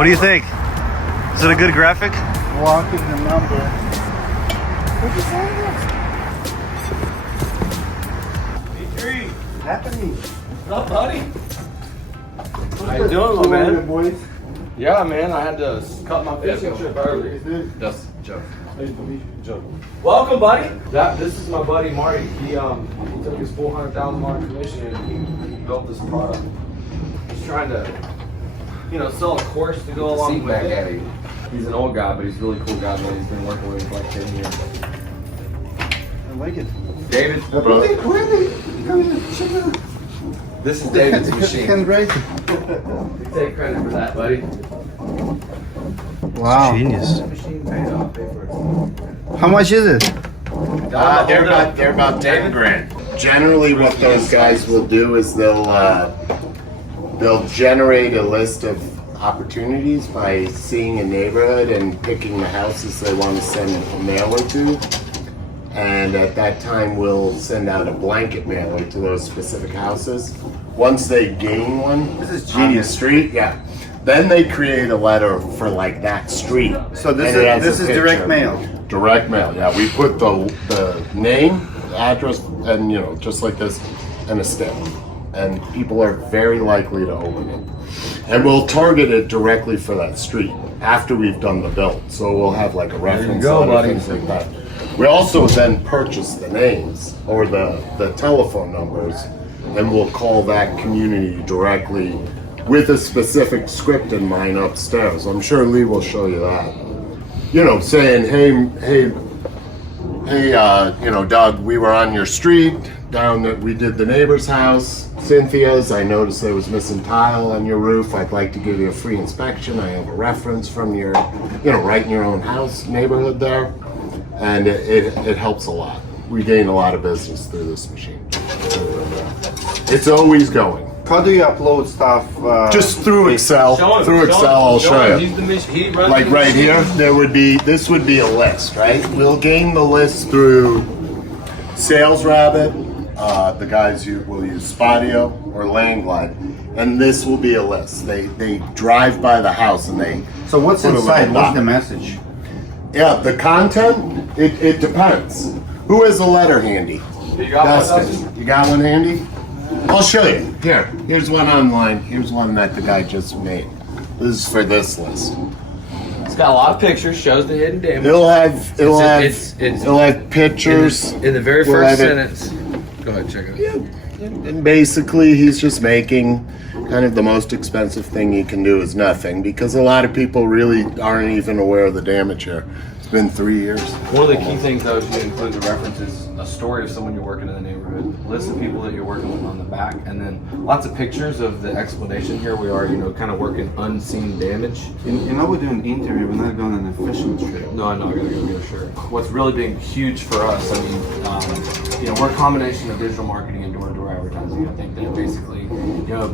What do you think? Is it a good graphic? Walking the number. What is Dmitry, happening? what's up, buddy? How you doing, little man? Boys? Yeah, man, I had to cut my fishing trip early. That's Joe. Joe. Welcome, buddy. This is my buddy Marty. He took his $400,000 commission and he built this product. He's trying to, sell a course to go along with it. He's an old guy, but he's a really cool guy, man. He's been working with me for like 10 years. I like it. David, this is David's machine. Handwriting. You take credit for that, buddy. Wow. Genius. How much is it? They're about 10 grand. Generally, what those guys will do is they'll generate a list of opportunities by seeing a neighborhood and picking the houses they want to send a mailer to. And at that time, we'll send out a blanket mailer to those specific houses. Once they gain one This is on the genius. street, then they create a letter for like that street. So And it has this a is picture. direct mail. Direct mail, yeah. We put the name, the address, and just like this, and a stamp. And people are very likely to open it. And we'll target it directly for that street after we've done the build. So we'll have like a reference go, letter, buddy. things like that. We also then purchase the names or the telephone numbers, and we'll call that community directly with a specific script in mind upstairs. I'm sure Lee will show you that. Saying, hey, Doug, we were on your street down that we did the neighbor's house, Cynthia's. I noticed there was missing tile on your roof. I'd like to give you a free inspection. I have a reference from your, right in your own house, neighborhood there. And it helps a lot. We gain a lot of business through this machine. It's always going. How do you upload stuff? Just through Excel. I'll show you. He's the mission. He runs Like the right machine. here, this would be a list, right? We'll gain the list through Sales Rabbit, the guys who will use Spodio or Landglide, and this will be a list. They drive by the house and they. So what's put a inside? little What's dot. the message? Yeah, the content, it depends. Who has a letter handy? You got one, Dustin, you got one handy? I'll show you. Here's one online. Here's one that the guy just made. This is for this list. It's got a lot of pictures, shows the hidden damage. It'll have It's- pictures. In the very We'll first have it- sentence. Go ahead, check it out. And basically, he's just making kind of the most expensive thing he can do is nothing, because a lot of people really aren't even aware of the damage here. It's been 3 years. One of the key things though is you include the references, a story of someone you're working in the neighborhood, list of people that you're working with on the back, and then lots of pictures of the explanation. Here we are, kind of working unseen damage. We're doing interview. We're not going on an official trip. No, I know, I gotta go get a shirt. What's really been huge for us, we're a combination of digital marketing and door-to-door advertising. I think that basically,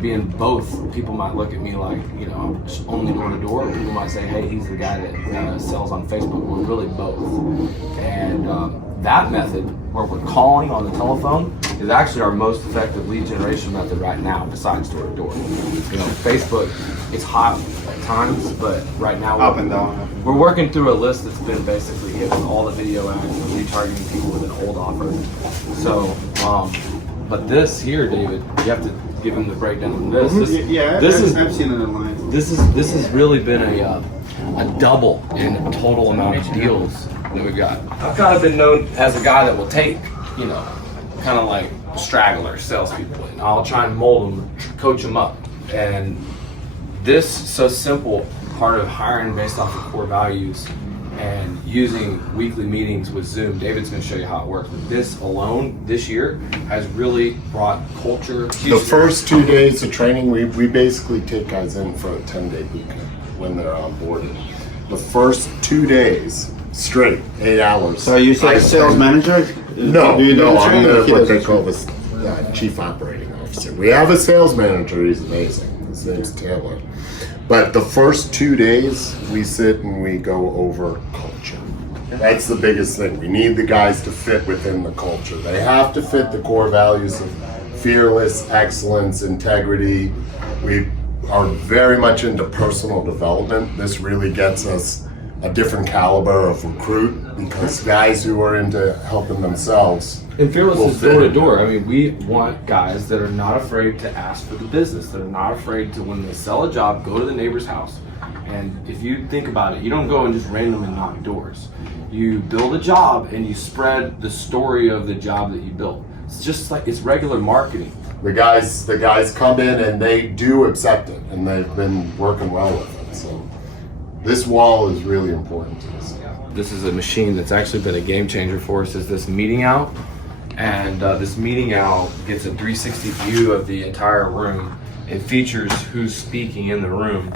being both, people might look at me like, I'm just only door-to-door. People might say, hey, he's the guy that sells on Facebook. We're really both. And that method, where we're calling on the telephone, is actually our most effective lead generation method right now, besides door-to-door. Facebook, it's hot at times, but right now Up and down. we're working through a list that's been basically hit with all the video ads and retargeting people with an old offer. So, but this here, David, you have to give him the breakdown of this. I've seen it online. This has really been a double in the total amount of deals that we've got. I've kind of been known as a guy that will take, kind of like stragglers, salespeople, and I'll try and mold them, coach them up. And this so simple part of hiring based off of core values and using weekly meetings with Zoom. David's going to show you how it works. But this alone, this year, has really brought culture. The first 2 days of training, we basically take guys in for a 10-day boot camp when they're onboarded. The first 2 days, straight, 8 hours. So you say sales manager? No, Do you do the I'm training? what they call this chief operating officer. We have a sales manager, he's amazing. His name's Taylor. But the first 2 days, we sit and we go over culture. That's the biggest thing. We need the guys to fit within the culture. They have to fit the core values of fearless, excellence, integrity. are very much into personal development. This really gets us a different caliber of recruit, because guys who are into helping themselves. And Fearless will is fit door to in. door. I mean, we want guys that are not afraid to ask for the business, that are not afraid to, when they sell a job, go to the neighbor's house. And if you think about it, you don't go and just randomly knock doors. You build a job and you spread the story of the job that you built. It's just like, it's regular marketing. The guys come in and they do accept it, and they've been working well with it. So this wall is really important to us. This is a machine that's actually been a game changer for us, is this meeting out. And this meeting out gets a 360 view of the entire room. It features who's speaking in the room.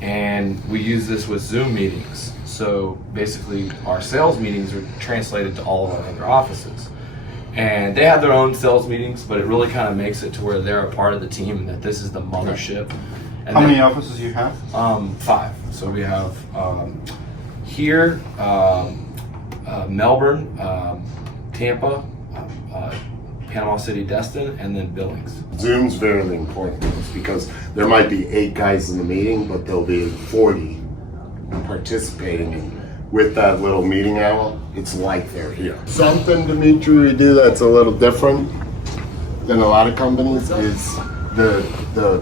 And we use this with Zoom meetings. So basically our sales meetings are translated to all of our other offices. And they have their own sales meetings, but it really kind of makes it to where they're a part of the team and that this is the mothership. And How many offices you have? 5. So we have here, Melbourne, Tampa, Panama City, Destin, and then Billings. Zoom's very important to us because there might be 8 guys in the meeting, but there'll be 40 participating in. With that little meeting hour, it's like they're here. Something, Dmitry, we do that's a little different than a lot of companies is the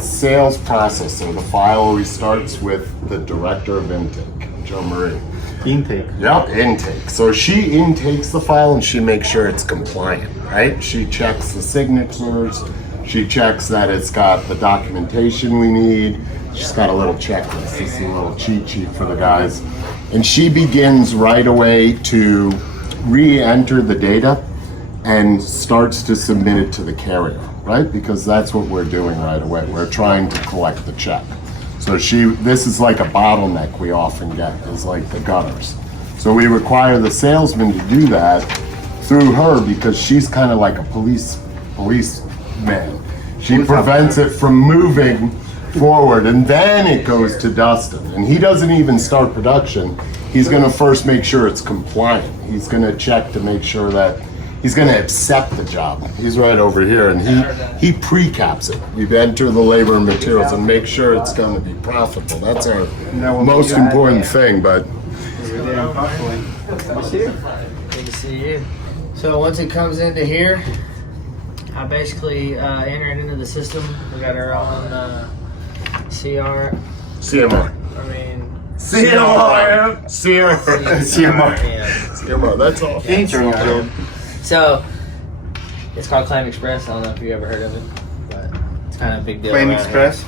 sales process. So the file always starts with the director of intake, Joe Marie. Intake. Yep, intake. So she intakes the file and she makes sure it's compliant, right? She checks the signatures, she checks that it's got the documentation we need. She's got a little checklist. This is a little cheat sheet for the guys. And she begins right away to re-enter the data and starts to submit it to the carrier, right? Because that's what we're doing right away. We're trying to collect the check. So this is like a bottleneck we often get, is like the gutters. So we require the salesman to do that through her because she's kind of like a policeman. She prevents it from moving forward, and then it goes to Dustin. And he doesn't even start production. He's gonna first make sure it's compliant. He's gonna check to make sure that he's gonna accept the job. He's right over here, and he pre-caps it. We enter the labor and materials and make sure it's gonna be profitable. That's our most important thing, but Good to see you. So once it comes into here, I basically enter it into the system. We got our own CMR. CMR, that's all. Yeah. So it's called Claim Express. I don't know if you ever heard of it, but it's kind of a big deal. Claim around Express?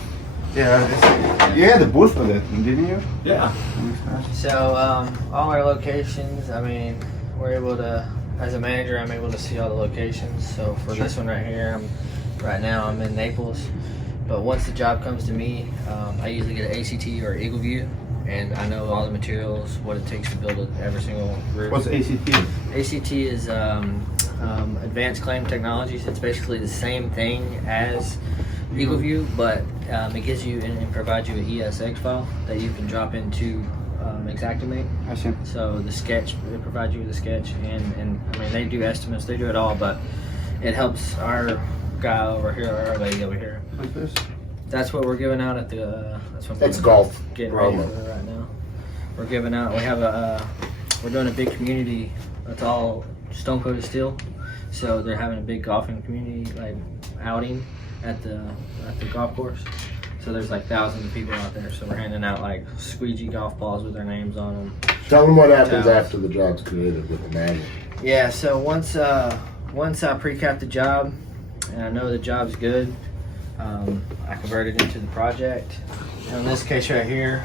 Yeah, you had a booth for that, didn't you? Yeah. here. So all our locations, I mean, we're able to, as a manager, I'm able to see all the locations. So for this one right here, right now I'm in Naples. But once the job comes to me, I usually get an ACT or Eagle View, and I know all the materials, what it takes to build every single roof. What's ACT? ACT is Advanced Claim Technologies. It's basically the same thing as Eagle View, but it gives you and provides you an ESX file that you can drop into Xactimate. I see. So the sketch, it provides you with a sketch, and I mean, they do estimates, they do it all, but it helps our guy over here, or our lady over here. Like this? That's what we're giving out at the, That's golf. getting ready promo. for it right now. We're giving out, we have we're doing a big community, it's all stone coated steel. So they're having a big golfing community like outing at the golf course. So there's like thousands of people out there. So we're handing out like squeegee golf balls with their names on them. Tell them what happens Towels. after the job's created with the manual. Yeah, so once I pre-cap the job and I know the job's good, I convert it into the project. And in this case right here,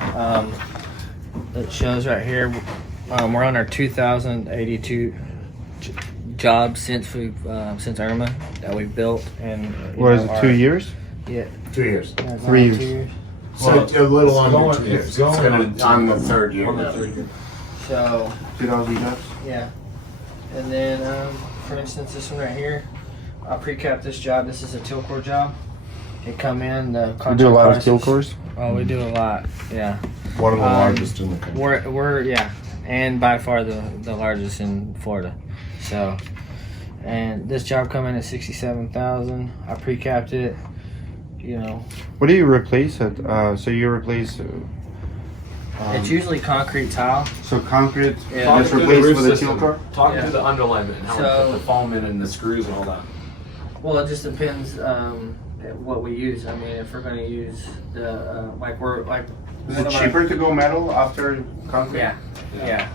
it shows right here, we're on our 2082 jobs since Irma that we've built. And What is it, 2 years? Yeah. 2 years. 3 years. So a little under 2 It's years. It's going gonna on the 3rd year On the now. 3rd year. So 2000 jobs? yeah, and then for instance, this one right here, I pre-capped this job. This is a tilt core job. It come in the You do a lot of prices- kill cores? Oh, we do a lot. Yeah. One of the Um, largest in the country. We're yeah, and by far the largest in Florida. So, and this job come in at 67,000. I pre-capped it. you know, What do you replace it? So you replace. it's usually concrete tile. So concrete Yeah. is replaced with a tilter. Talk Yeah. through the underlayment and how we So- put the foam in and the screws and all that. Well, it just depends what we use. I mean, if we're going to use the Is it cheaper to go metal after concrete? yeah.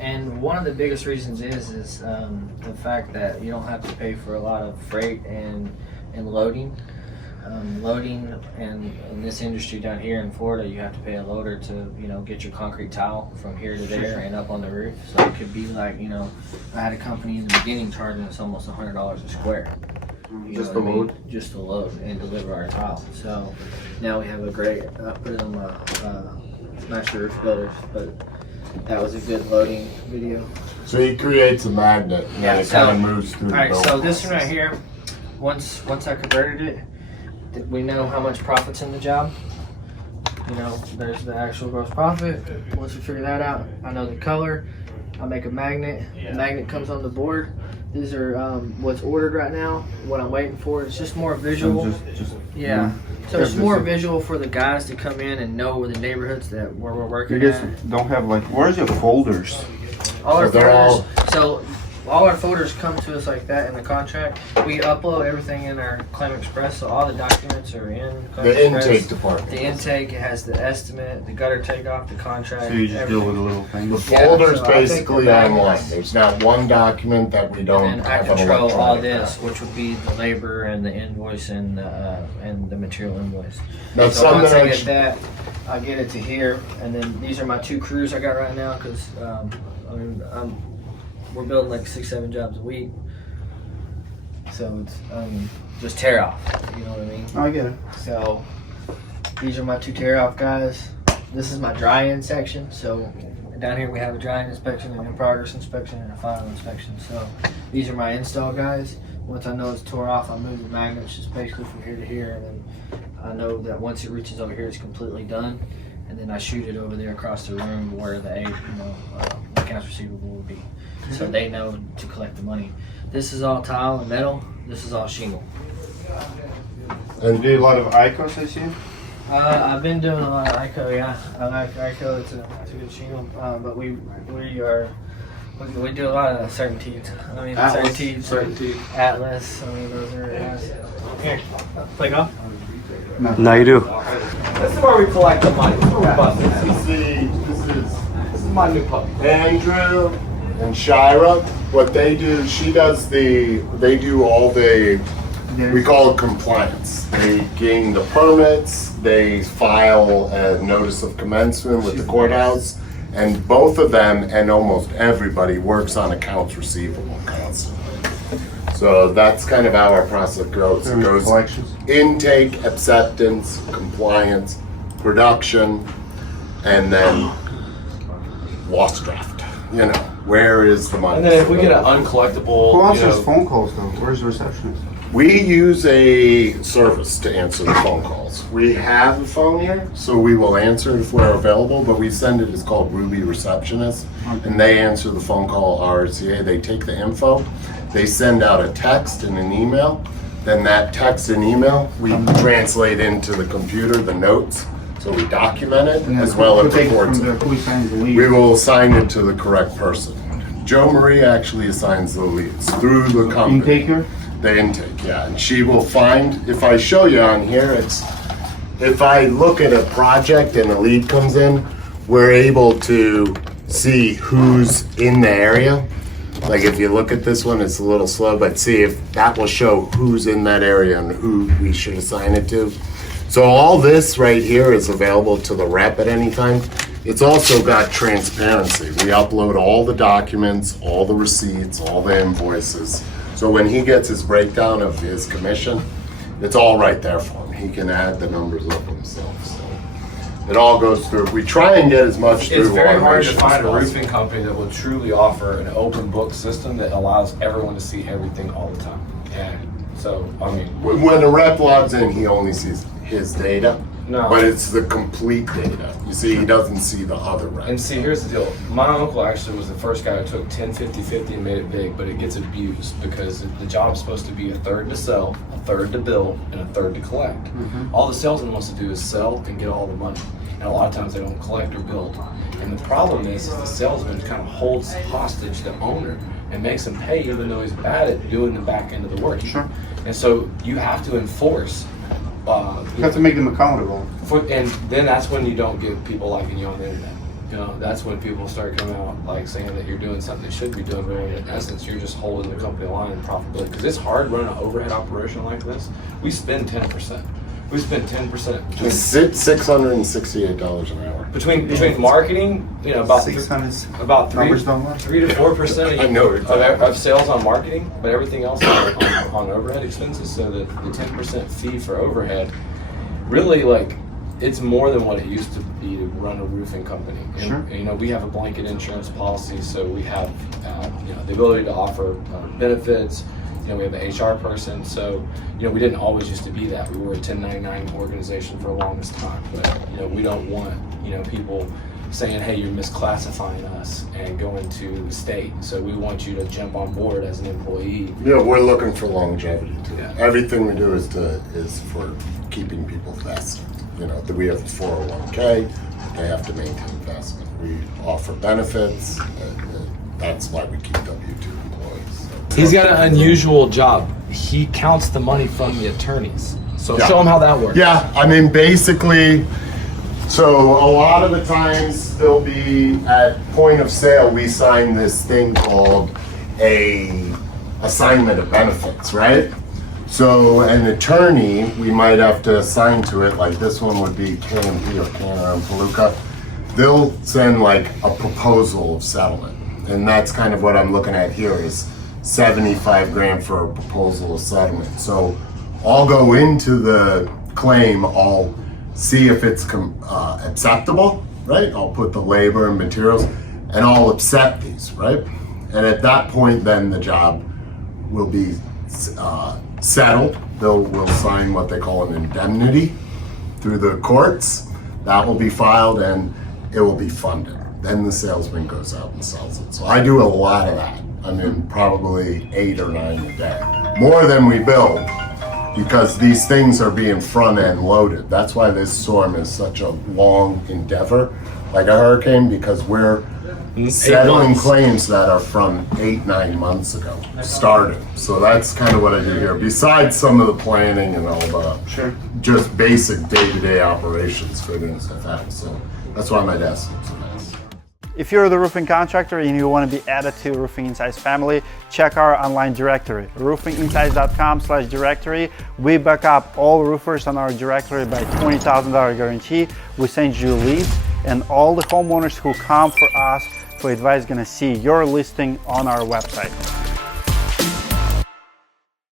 And one of the biggest reasons is the fact that you don't have to pay for a lot of freight and loading. Loading and in this industry down here in Florida, you have to pay a loader to get your concrete tile from here to there and up on the roof. So it could be like I had a company in the beginning charging us almost $100 a square. You Just know the what I mean? load? Just to load and deliver our tile. So now we have a great, put it on my Smash Roof Builders, but that was a good loading video. So he creates a magnet and Yeah, then it so- kind of moves through the Alright, build so this one right process. here, once I converted it, we know how much profit's in the job. There's the actual gross profit. Once we figure that out, I know the color. I make a magnet. The magnet comes on the board. These are what's ordered right now. What I'm waiting for. It's just more visual. Just Yeah. So it's more visual for the guys to come in and know the neighborhoods that where we're You working guys at. don't have where's your folders? All our So they're all- folders. All our folders come to us like that in the contract. We upload everything in our Claim Express, so all the documents are in Claim The Express. intake department. The intake, it has the estimate, the gutter takeoff, the contract. So you just deal with everything. the little The things. Yeah, folder's so I think basically the magnet online. is- There's not one document that we don't And I have an control all electronic this, copy. which would be the labor and the invoice and the material invoice. Now, So once something I I get should- that, I get it to here, and then these are my 2 crews I got right now because we're building like 6-7 jobs a week, so it's just tear off. You know what I mean? I get it. So these are my 2 tear off guys. This is my dry in section. So down here we have a dry in inspection, an in progress inspection, and a final inspection. So these are my install guys. Once I know it's tore off, I move the magnets just basically from here to here, and then I know that once it reaches over here, it's completely done. And then I shoot it over there across the room where the accounts receivable would be, so they know to collect the money. This is all tile and metal. This is all shingle. And you do a lot of ICOs, I see. I've been doing a lot of ICO, yeah. I like ICO. It's a good shingle, but we do a lot of certainties. I mean, certainties, Atlas. I mean, those are. Here, play golf. No, you do. This is where we collect the money. This is where we bust it. This This is my new puppy. is Andrew and Shira. What they do, they do all the, we call it compliance. They gain the permits, they file a notice of commencement with the courthouse, and both of them and almost everybody works on accounts receivable constantly. So that's kind of how our process goes. It goes Collections. intake, acceptance, compliance, production, and then loss draft. Where is the money? And then if we get an uncollectible, Who answers phone calls though? Where's the receptionist? We use a service to answer the phone calls. We have a phone here, so we will answer if we're available, but we send it, it's called Ruby Receptionist, and they answer the phone call RRCA. They take the info, they send out a text and an email, then that text and email, we translate into the computer, the notes, so we document it, And then as well who as takes it reports from it. there? Who signs the lead? We will assign it to the correct person. Joe Marie actually assigns the leads through the company. Intaker? The intake, yeah, and she will find, if I show you on here, if I look at a project and a lead comes in, we're able to see who's in the area. Like if you look at this one, it's a little slow, but see if that will show who's in that area and who we should assign it to. So all this right here is available to the rep at any time. It's also got transparency. We upload all the documents, all the receipts, all the invoices. So when he gets his breakdown of his commission, it's all right there for him. He can add the numbers up himself. So it all goes through. We try and get as much through It's very hard to automation as find a possible. roofing company that will truly offer an open book system that allows everyone to see everything all the time. And so, I mean, When a rep logs in, he only sees his data. No. But it's the complete data. You see, he doesn't see the other And rents. see, here's the deal. My uncle actually was the first guy who took 10-50-50 and made it big, but it gets abused because the job's supposed to be a third to sell, a third to bill, and a third to collect. All the salesman wants to do is sell and get all the money. And a lot of times they don't collect or build. And the problem is the salesman kind of holds hostage the owner and makes him pay even though he's bad at doing the back end of the work. Sure. And so you have to enforce. You have to make them accountable. And then that's when you don't get people liking you on the internet. You know, that's when people start coming out like saying that you're doing something they should be doing, but in essence, you're just holding the company line and profitability. Because it's hard running an overhead operation like this. We spend 10%. We spend 10%. It's $668 an hour. Between marketing, you know, about 600 about numbers don't lie. 3 to 4% I know of sales on marketing, but everything else on overhead expenses. So the 10% fee for overhead, really, like, it's more than what it used to be to run a roofing company. And, Sure. you know, we have a blanket insurance policy, so we have you know, the ability to offer benefits. You know, we have an HR person, so, you know, we didn't always used to be that. We were a 1099 organization for the longest time, but, you know, we don't want, you know, people saying, hey, you're misclassifying us and going to the state. So we want you to jump on board as an employee. Yeah, we're looking for longevity too. Yeah. Everything we do is for keeping people vested. You know, we have a 401k, they have to maintain investment. We offer benefits, and that's why we keep W-2 employees. So He's got an unusual job. He counts the money from the attorneys. So Yeah. show him how that works. Yeah, I mean, basically, so a lot of the times they'll be at point of sale, we sign this thing called a assignment of benefits, right? So an attorney, we might have to assign to it, like this one would be KMP or Cantor and Palooka. They'll send like a proposal of settlement. And that's kind of what I'm looking at here is 75 grand for a proposal of settlement. So I'll go into the claim, I'll see if it's acceptable, right? I'll put the labor and materials and I'll accept these, right? And at that point, then the job will be settled. We'll sign what they call an indemnity through the courts. That will be filed and it will be funded. Then the salesman goes out and sells it. So I do a lot of that. I mean, probably 8 or 9 a day. More than we build because these things are being front end loaded. That's why this storm is such a long endeavor, like a hurricane, because we're settling claims that are from 8-9 months ago started. So that's kind of what I do here. Besides some of the planning and all the just basic day-to-day operations, figuring stuff out. So that's why my desk looks so nice. If you're the roofing contractor and you want to be added to Roofing Insights family, check our online directory, roofinginsights.com/directory. We back up all roofers on our directory by $20,000 guarantee. We send you leads, and all the homeowners who come for us for advice gonna see your listing on our website.